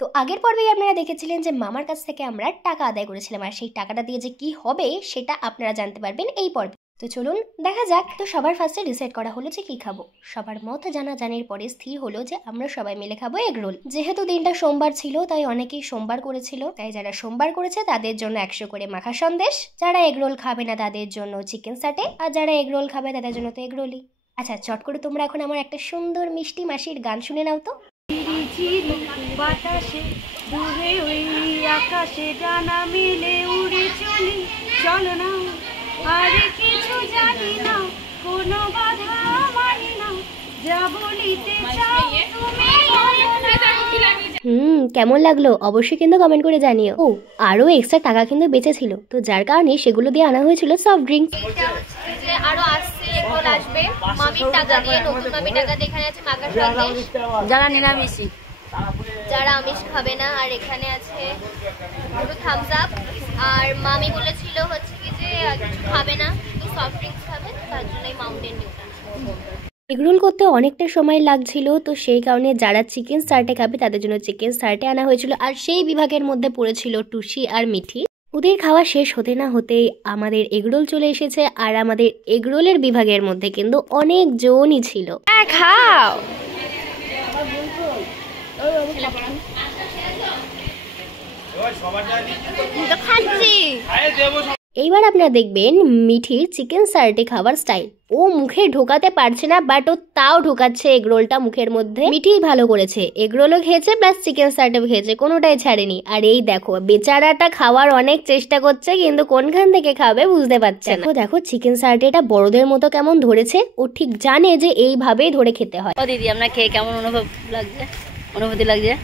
তো আগের পর্বেই আপনারা দেখেছিলেন যে মামার কাছ থেকে আমরা টাকা আদায় করেছিলাম, আর সেই টাকাটা দিয়ে যে কি হবে সেটা আপনারা জানতে পারবেন এই পর্বে। তো চলুন দেখা যাক। তো সবার ফার্স্টে ডিসাইড করা হলো যে কি খাবো। সবার মত জানাজানির পরে স্থির হলো যে আমরা সবাই মিলে খাবো এগ রোল। যেহেতু দিনটা সোমবার ছিল তাই অনেকেই সোমবার করেছিল, তাই যারা সোমবার করেছে তাদের জন্য 100 করে মাখা সন্দেশ, যারা এগ রোল খাবে না তাদের জন্য চিকেন সাটে, আর যারা এগ রোল খাবে তাদের জন্য তো এগ রোলই। আচ্ছা, চট করে তোমরা এখন আমার একটা সুন্দর মিষ্টি মাসির গান শুনে নাও তো। বাতাসে দূরে ওই আকাশে ডানা মিলে উড়ে চলি, চলো না আর কিছু জানি না, কোনো বাধা মানি না, যা বলিতে চাও তুমি। কেমন লাগলো অবশ্যই কিন্তু কমেন্ট করে জানিও। ও আরো এক্সট্রা টাকা কিন্তু বেঁচে ছিল, তো যার কারণে সেগুলো দিয়ে আনা হয়েছিল সফট ড্রিঙ্কস। আরো আসছে, এগুলো আসবে মামির টাকা দিয়ে, নতুন মামির টাকা দিয়ে। এখানে আছে মাখা সন্দেশ যারা নিরামিষী, যারা আমিষ খাবে না। আর এখানে আছে পুরো থামস আপ। আর মামি বলেছিল হচ্ছে কি যে কিছু খাবে না, শুধু সফট ড্রিঙ্কস খাবে, তার জন্যই মাউন্টেন ডিউটা। এগরোল করতে অনেকটা সময় লাগছিল, তো সেই কারণে যারা চিকেন সার্টে খাবে তাদের জন্য চিকেন সার্টে আনা হয়েছিল। আর সেই বিভাগের মধ্যে পড়েছিল টুসি আর মিঠি। ওদের খাওয়া শেষ হতে না হতেই আমাদের এগরোল চলে এসেছে, আর আমাদের এগরোলের বিভাগের মধ্যে কিন্তু অনেক জনই ছিল। খাও এইবার আপনারা দেখবেন মিঠির চিকেন সার্টে খাবার স্টাইল। ও মুখে ঢোকাতে পারছে না, বাট ও তাও ঢোকাচ্ছে এগরোলটা মুখের মধ্যে। মিঠি ভালো করেছে, এগরোলও খেয়েছে প্লাস চিকেন সার্টেও খেয়েছে, কোনোটাই ছাড়েনি। আর এই দেখো বেচারাটা খাওয়ার অনেক চেষ্টা করছে, কিন্তু কোনখান থেকে খাবে বুঝতে পারছে না। দেখো চিকেন সার্টেটা বড়দের মতো কেমন ধরেছে, ও ঠিক জানে যে এইভাবেই ধরে খেতে হয়। ও দিদি, আপনার খেয়ে কেমন অনুভূতি লাগছে?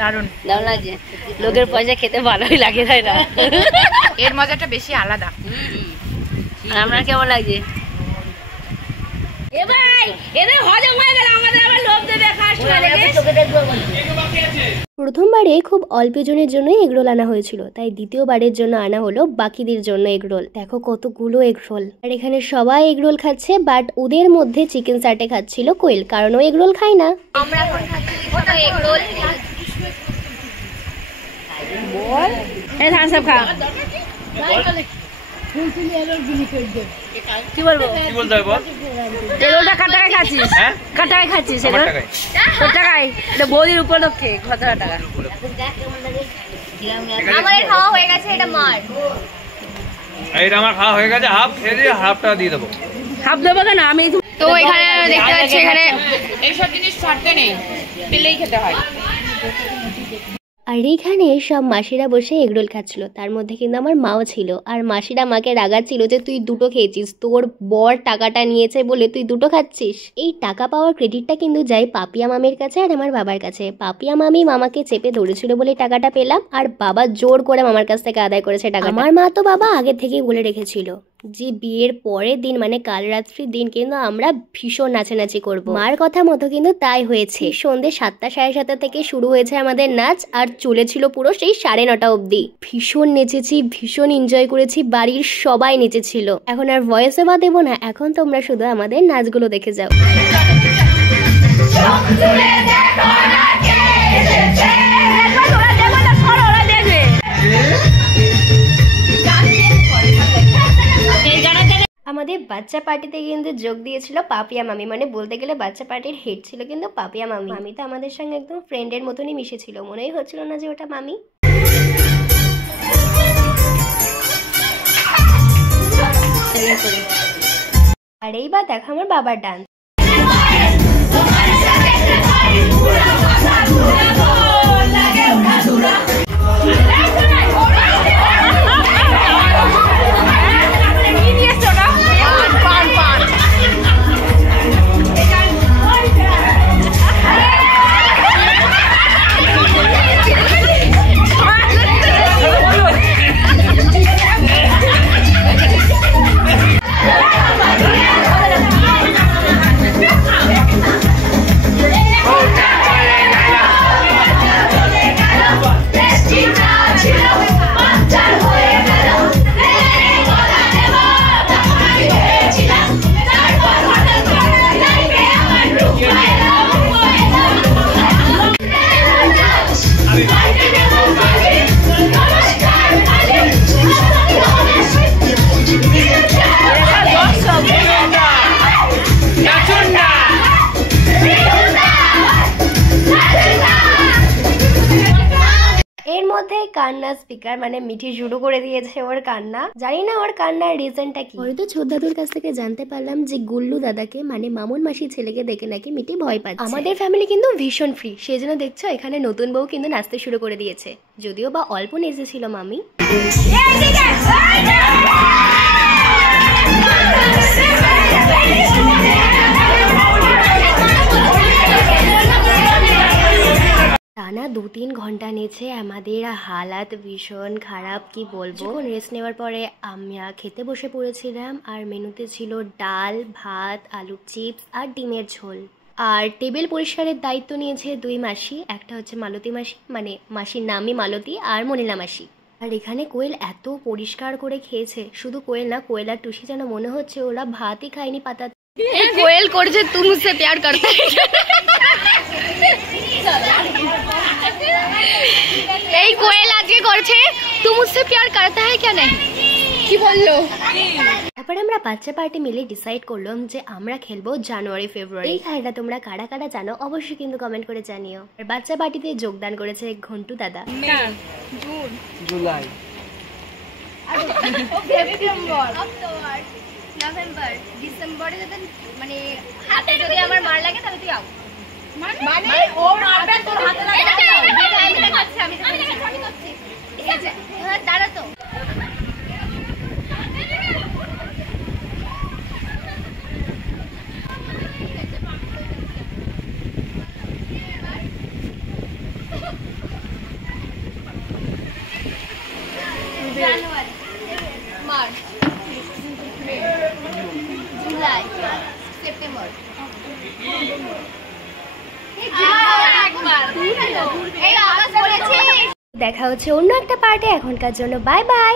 দারুণ দারুণ লাগছে। লোকের পয়সা খেতে ভালোই লাগে, তাই না? এর মজাটা বেশি আলাদা। আর আপনার কেমন লাগছে? এ ভাই, এদের হজম হয়ে গেল, আমাদের আবার লোভ দেবে কাস্টমার লেগে। প্রথমবারে খুব অল্প জনের জন্য এগরোল আনা হয়েছিল, তাই দ্বিতীয়বারের জন্য আনা হলো বাকিদের জন্য এগরোল। দেখো কতগুলো এগরোল। আর এখানে সবাই এগরোল খাচ্ছে, বাট ওদের মধ্যে চিকেন সার্টে খাচ্ছিল কোয়েল, কারণ ও এগরোল খায় না। আমরা এখন খাচ্ছি এগরোল। বল এই ধান সব খা। কি বলবো? কি বলতে হবে বল? এগরোলটা কার টাকায় খাচ্ছিস? কার টাকায় খাচ্ছিস? এগরোল তোর টাকায়? এটা বৌদির উপলক্ষে কত টাকা? আমাদের খাওয়া হয়ে গেছে, এটা মার। এইটা আমার খাওয়া হয়ে গেছে, হাফ খেয়ে দিয়ে হাফটা দিয়ে দেবো। হাফ দেবো কেন? আমি তো এখানে দেখতে পাচ্ছি এখানে এইসব জিনিস ছাড়তে নেই, পেলেই খেতে হয়। আর এইখানে সব মাসিরা বসে এগরোল খাচ্ছিল, তার মধ্যে কিন্তু আমার মাও ছিল। আর মাসিরা মাকে রাগাচ্ছিল যে তুই দুটো খেয়েছিস, তোর বর টাকাটা নিয়েছে বলে তুই দুটো খাচ্ছিস। এই টাকা পাওয়ার ক্রেডিটটা কিন্তু যাই পাপিয়া মামির কাছে আর আমার বাবার কাছে। পাপিয়া মামি মামাকে চেপে ধরেছিল বলে টাকাটা পেলাম, আর বাবা জোর করে মামার কাছ থেকে আদায় করেছে টাকা। আমার মা তো বাবা আগে থেকেই বলে রেখেছিল যে বিয়ের পরের দিন মানে কাল রাত্রির দিন কিন্তু আমরা ভীষণ নাচানাচি করব। মার কথা মতো কিন্তু তাই হয়েছে। সন্ধ্যে 7টা 7:30 থেকে শুরু হয়েছে আমাদের নাচ, আর চলেছিল পুরো সেই 9:30 অবধি। ভীষণ নেচেছি, ভীষণ এনজয় করেছি, বাড়ির সবাই নেচেছিল। এখন আর ভয়েস ওভার দেবো না, এখন তোমরা শুধু আমাদের নাচগুলো দেখে যাও। আমাদের বাচ্চা পার্টিতে কিন্তু যোগ দিয়েছিল পাপিয়া মামি, মানে বলতে গেলে বাচ্চা পার্টির হেড ছিল কিন্তু পাপিয়া মামি। মামি তো আমাদের সঙ্গে একদম ফ্রেন্ডের মতনই মিশেছিল, মনেই হচ্ছিল না যে ওটা মামি। আর এইবার দেখো আমার বাবার ডান্স। মধ্যে কান্না স্পিকার মানে মিঠি শুরু করে দিয়েছে ওর কান্না। জানি না ওর কান্নার রিজনটা কি। পরে তো ছোটদাদুর কাছ থেকে জানতে পারলাম যে গুল্লু দাদাকে মানে মামুন মাসির ছেলেকে দেখে নাকি মিঠি ভয় পাচ্ছে। আমাদের ফ্যামিলি কিন্তু ভীষণ ফ্রি, সেই জন্য দেখছো এখানে নতুন বউ কিন্তু নাচতে শুরু করে দিয়েছে, যদিও বা অল্প নেচেছিল মামি। টানা 2-3 ঘন্টা নেচে আমাদের হালাত ভীষণ খারাপ, কি বলবো। রেস্ট নেওয়ার পরে আমরা খেতে বসে পড়েছিলাম, আর মেনুতে ছিল ডাল, ভাত, আলু চিপস আর ডিমের ঝোল। আর টেবিল পরিষ্কারের দায়িত্ব নিয়েছে 2 মাসি, একটা হচ্ছে মালতী মাসি মানে মাসির নামই মালতী, আর মনিলা মাসি। আর এখানে কোয়েল এত পরিষ্কার করে খেয়েছে, শুধু কোয়েল না, কোয়েল আর টুসি যেন মনে হচ্ছে ওরা ভাতই খায়নি পাতা। কোয়েল করছে তুম মুঝসে প্যার করতে। এই কোয়েল আজকে করছে তুম মুঝসে প্যার করতা হ্যায় ক্যা নেই, কি বললো। তারপরে আমরা বাচ্চা পার্টি মিলে ডিসাইড করলাম যে আমরা খেলবো জানুয়ারি ফেব্রুয়ারি। এই খেলাটা তোমরা কারা কারা জানো অবশ্যই কিন্তু কমেন্ট করে জানিও। আর বাচ্চা পার্টিতে যোগদান করেছে ঘন্টু দাদা। জুলাই, নভেম্বর, ডিসেম্বরে যদি মানে হাতে যদি আমার মার লাগে তাহলে তুই আউট। মানে ও মারবে তোর হাতে লাগে। আমি দেখাচ্ছি, আমি করছি। ঠিক আছে, দাঁড়া তো। জানুয়ারি, মার্চ, জুলাই, সেপ্টেম্বর। দেখা হচ্ছে অন্য একটা পার্টে, এখনকার জন্য বাই বাই।